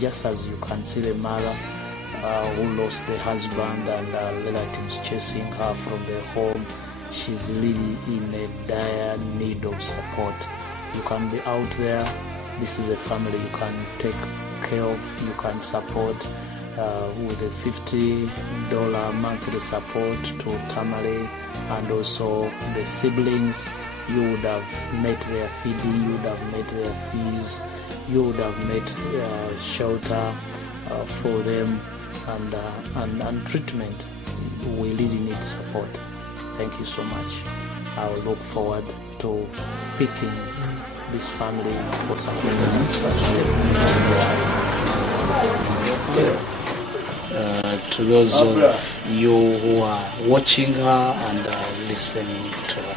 just as you can see the mother who lost the husband and relatives chasing her from the home. She's really in a dire need of support. You can be out there. This is a family you can take care of, you can support with a $50 monthly support to Tamale, and also the siblings. You would have met their feeding, you would have met their fees, you would have met shelter for them and treatment. We really need support. Thank you so much. I will look forward to picking this family for support. To those of you who are watching her and listening to her.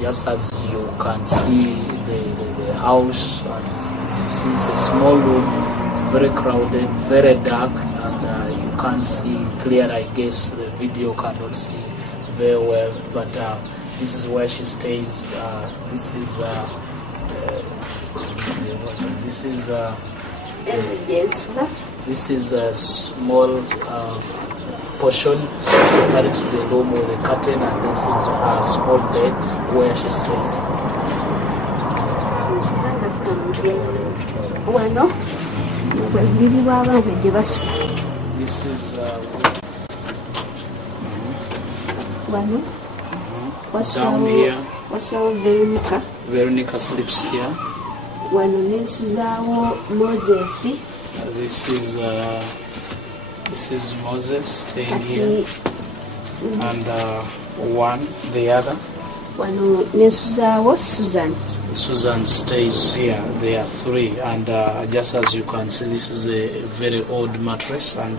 Just as you can see the house, as you see, it's a small room, very crowded, very dark, and you can't see clear. I guess the video cannot see very well, but this is where she stays. This is a small portion. She separated the room with a curtain, and this is a small bed where she stays. This is down here. Veronica sleeps here. This is Moses staying here, and the other. Susan stays here. There are three, and just as you can see, this is a very old mattress, and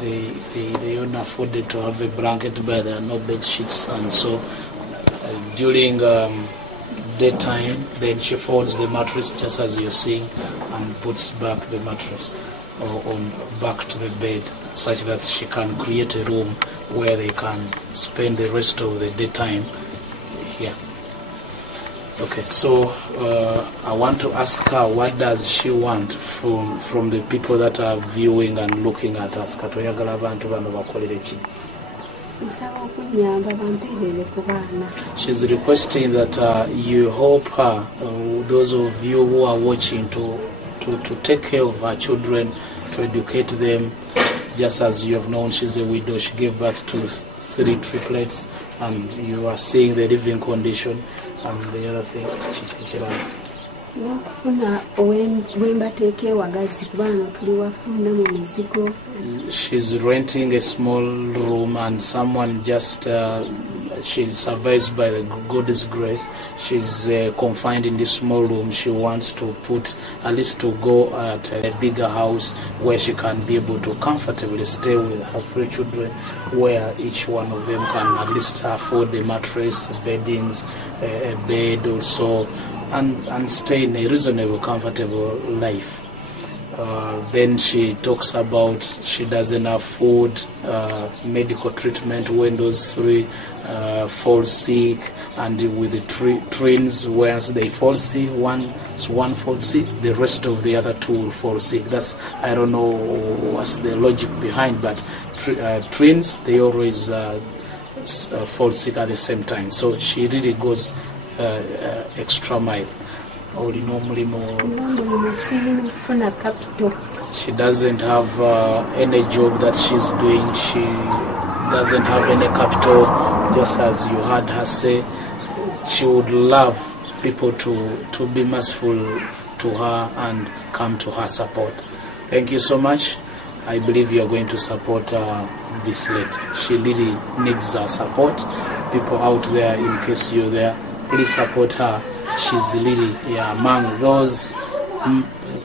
they own afforded to have a blanket, but there are no bed sheets, and so during daytime, then she folds the mattress just as you're seeing, and puts back the mattress on back to the bed, such that she can create a room where they can spend the rest of the daytime here. Okay, so I want to ask her, what does she want from the people that are viewing and looking at us? She's requesting that you help her, those of you who are watching, to take care of her children, to educate them. Just as you have known, she's a widow. She gave birth to 3 triplets, and you are seeing the living condition. And the other thing, she's renting a small room, and someone just she survives by the God's grace. She's confined in this small room. She wants to put, at least to go at a bigger house where she can be able to comfortably stay with her 3 children, where each one of them can at least afford a mattress, beddings, a bed also, and stay in a reasonable, comfortable life. Then she talks about she doesn't afford medical treatment when those 3 fall sick, and with the twins, once they fall sick, one falls sick, the rest of the other 2 will fall sick. That's, I don't know what's the logic behind, but twins, they always fall sick at the same time. So she really goes extra mile. Or normally more. She doesn't have any job that she's doing. She doesn't have any capital. Just as you heard her say, she would love people to be merciful to her and come to her support. Thank you so much. I believe you are going to support this lady. She really needs our support. People out there, in case you're there, please support her. She's really among those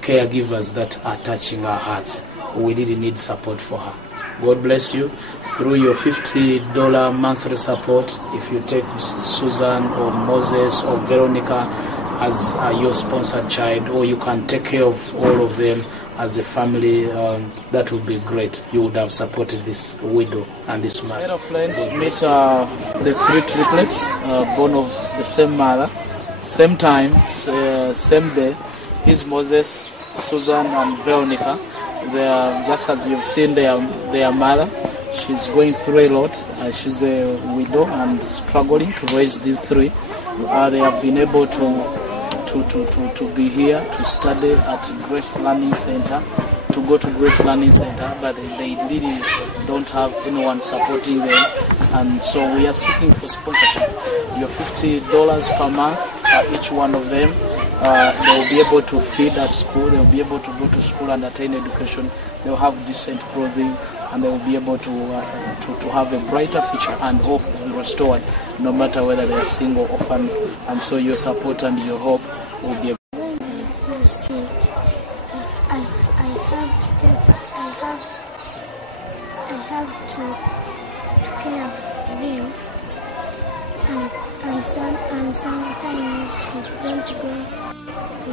caregivers that are touching our hearts. We really need support for her. God bless you. Through your $50 monthly support, if you take Susan or Moses or Veronica as your sponsored child, or you can take care of all of them as a family, that would be great. You would have supported this widow and this man. Hello friends, meet the 3 triplets, born of the same mother, same time, same day. Here's Moses, Susan, and Veronica. They are, just as you've seen, their mother. She's going through a lot. She's a widow and struggling to raise these three. They have been able to be here to study at Grace Learning Center, to go to Grace Learning Center, but they really don't have anyone supporting them, and so we are seeking for sponsorship. Your $50 per month, each one of them. They will be able to feed at school, they will be able to go to school and attain education, they will have decent clothing, and they will be able to have a brighter future, and hope will be restored, no matter whether they are single or orphans. And so your support and your hope will be. When I feel sick, I have to care for them, and sometimes we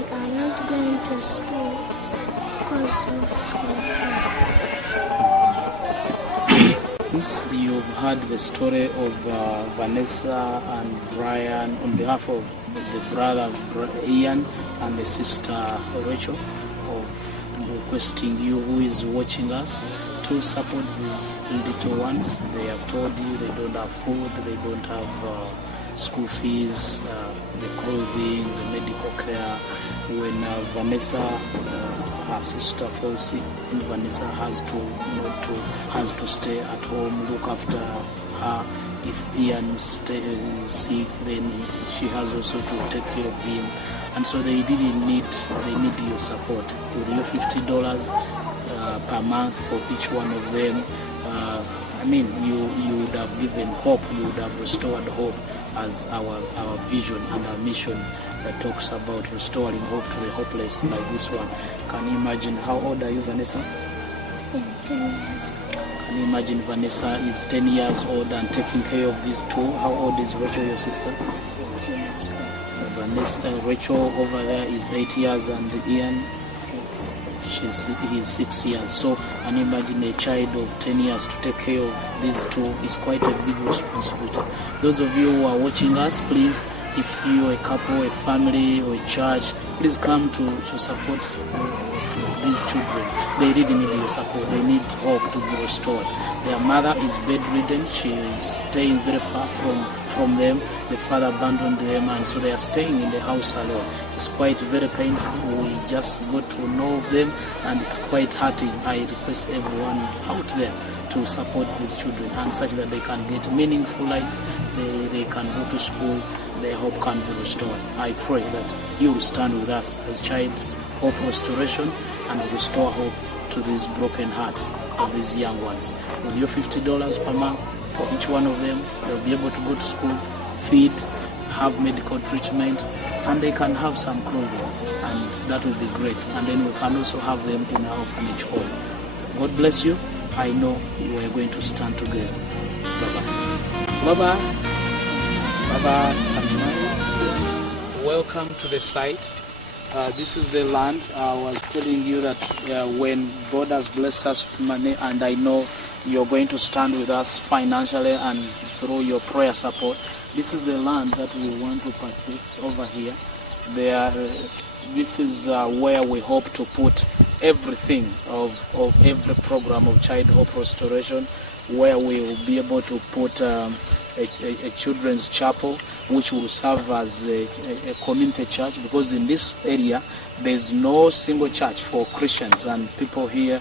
are not going to school because of school fees. You've heard the story of Vanessa and Brian on behalf of the brother Ian and the sister Rachel, of requesting you who is watching us to support these little ones. They have told you they don't have food, they don't have school fees, the clothing, the medical care. When Vanessa, her sister, falls sick, Vanessa has to stay at home, look after her. If Ian stays sick, then she has also to take care of him, and so they need your support. With your $50 per month for each one of them, you would have given hope, you would have restored hope, as our vision and our mission that talks about restoring hope to the hopeless, like this one. Can you imagine? How old are you, Vanessa? 10 years. Can you imagine Vanessa is 10 years old and taking care of these two? How old is Rachel, your sister? 8 years old. Vanessa, Rachel over there is 8 years, and Ian? 6. He's 6 years. So can you imagine a child of 10 years to take care of these two? Is quite a big responsibility. Those of you who are watching us, please, if you're a couple, a family, or a church, please come to support these children. They really need your support. They need hope to be restored. Their mother is bedridden. She is staying very far from them. The father abandoned them, and so they are staying in the house alone. It's quite very painful. We just got to know them, and it's quite hurting. I request everyone out there to support these children, and such that they can get meaningful life. They can go to school. Their hope can be restored. I pray that you will stand with us as Child Hope Restoration and restore hope to these broken hearts of these young ones. With your $50 per month for each one of them, they'll be able to go to school, feed, have medical treatment, and they can have some clothing, and that will be great. And then we can also have them in our orphanage home. God bless you. I know you are going to stand together. Bye-bye. Bye-bye. Baba Samina, welcome to the site. This is the land. I was telling you that when God has blessed us with money, and I know you're going to stand with us financially and through your prayer support, this is the land that we want to purchase over here. This is where we hope to put everything of every program of Child Hope Restoration, where we will be able to put a children's chapel, which will serve as a community church, because in this area there's no single church for Christians, and people here,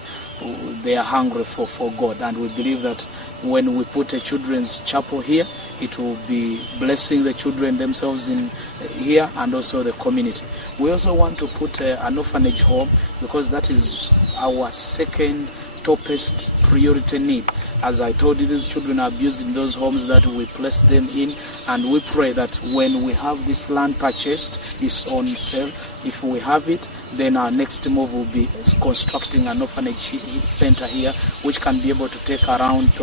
they are hungry for God, and we believe that when we put a children's chapel here, it will be blessing the children themselves in here and also the community. We also want to put an orphanage home, because that is our second topest priority need. As I told you, these children are abused in those homes that we place them in, and we pray that when we have this land purchased, it's on sale. If we have it, then our next move will be constructing an orphanage center here, which can be able to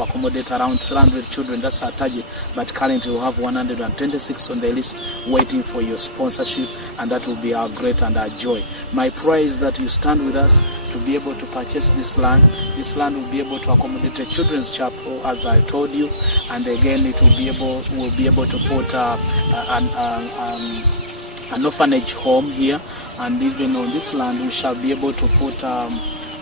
accommodate around 300 children. That's our target, but currently we have 126 on the list waiting for your sponsorship, and that will be our great and our joy. My prayer is that you stand with us to be able to purchase this land. This land will be able to accommodate a children's chapel, as I told you, and again it will be able to put an orphanage home here, and even on this land we shall be able to put a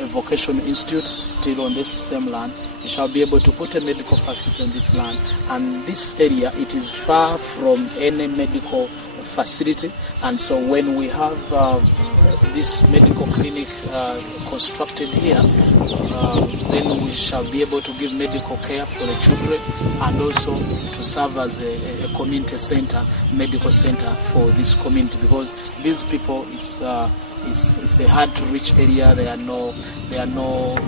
vocational institute still on this same land. We shall be able to put a medical facility on this land, and this area, it is far from any medical facility, and so when we have this medical clinic constructed here, then we shall be able to give medical care for the children, and also to serve as a community center, medical center for this community, because these people it's a hard to reach area. There are no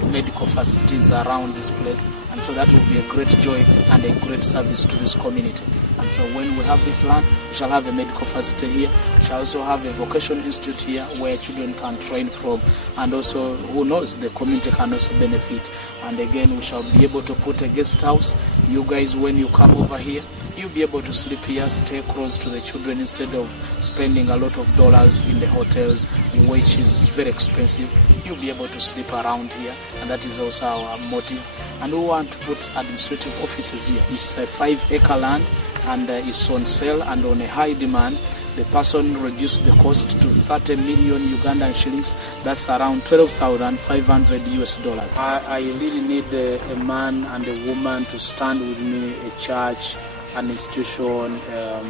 medical facilities around this place, and so that will be a great joy and a great service to this community. And so when we have this land, we shall have a medical facility here. We shall also have a vocational institute here where children can train from, and also, who knows, the community can also benefit. And again, we shall be able to put a guest house. You guys, when you come over here, you'll be able to sleep here, stay close to the children instead of spending a lot of dollars in the hotels, which is very expensive. You'll be able to sleep around here, and that is also our motive. And we want to put administrative offices here. It's a 5-acre land, and it's on sale and on a high demand. The person reduced the cost to 30 million Ugandan shillings. That's around $12,500 US. I really need a man and a woman to stand with me, a church, an institution, a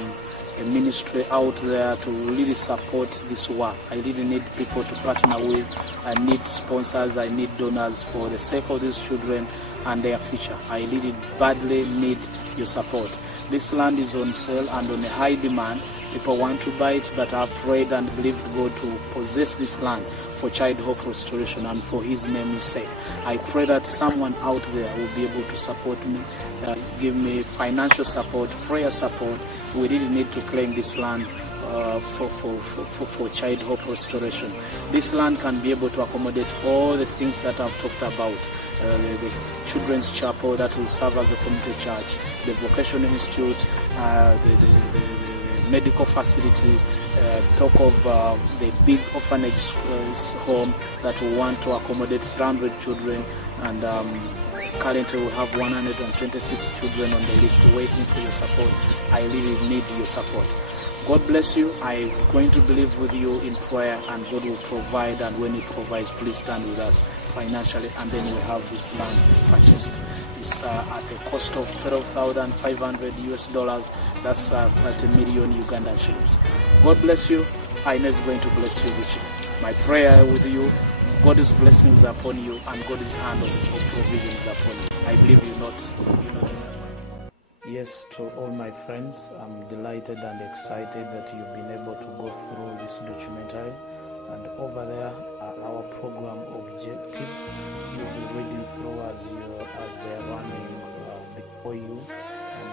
ministry out there to really support this work. I really need people to partner with. I need sponsors, I need donors for the sake of these children and their future. I really badly need your support. This land is on sale and on a high demand. People want to buy it, but I've prayed and believed God to possess this land for Child Hope Restoration and for His name's sake. I pray that someone out there will be able to support me, give me financial support, prayer support. We really need to claim this land for Child Hope Restoration. This land can be able to accommodate all the things that I've talked about. The children's chapel that will serve as a community church, the vocational institute, the medical facility, talk of the big orphanage home that will want to accommodate 300 children, and currently we have 126 children on the list waiting for your support. I really need your support. God bless you. I'm going to believe with you in prayer, and God will provide, and when He provides, please stand with us financially, and then we'll have this land purchased. It's at a cost of $12,500 US. That's 30 million Ugandan shillings. God bless you. I know it's going to bless you richly. My prayer with you, God's blessings upon you, and God's hand of provision is upon you. I believe you not disappoint. Yes, to all my friends, I'm delighted and excited that you've been able to go through this documentary. And over there are our program objectives. You'll be reading through as they're running before you, and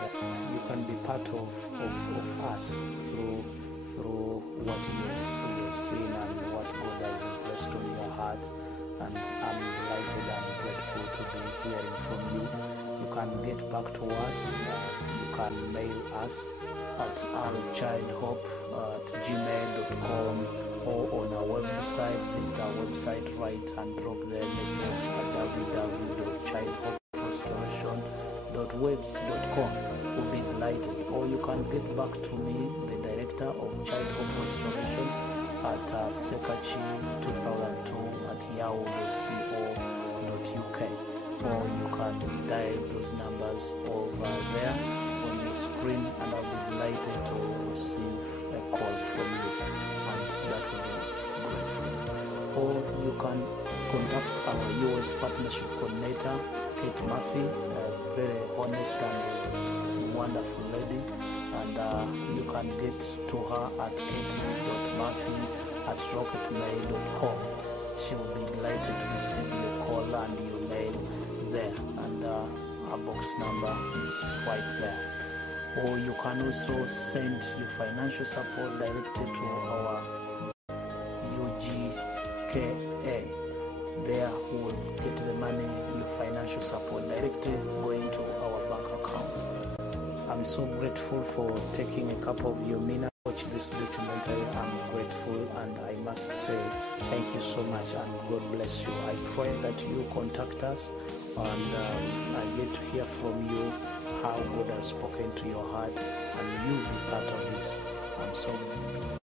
you can be part of us through what you've seen and what God has impressed on your heart. And I'm delighted and grateful to be hearing from you. You can get back to us. You can mail us at ourchildhope@gmail.com, or on our website. Visit our website, write and drop the message at www.childhoperestoration.webs.com. We'll be delighted. Or you can get back to me, the director of Child Hope Restoration, at sekachi2002@yahoo.co.uk. Or you can dial those numbers over there on your screen, and I'll be delighted to receive a call from you, and that will be grateful. Or you can contact our US Partnership Coordinator, Kate Murphy, a very honest and wonderful lady, and you can get to her at kate.murphy@rocketmail.com. She will be delighted to receive your call and your mail there, and our box number is right there. Or you can also send your financial support directly to our UGKA. There we will get the money, your financial support directly going to our bank account. I'm so grateful for taking a couple of your minutes to watch this documentary. I'm grateful, and I must say thank you so much, and God bless you. I pray that you contact us, and I get to hear from you how God has spoken to your heart, and you be part of this. I'm so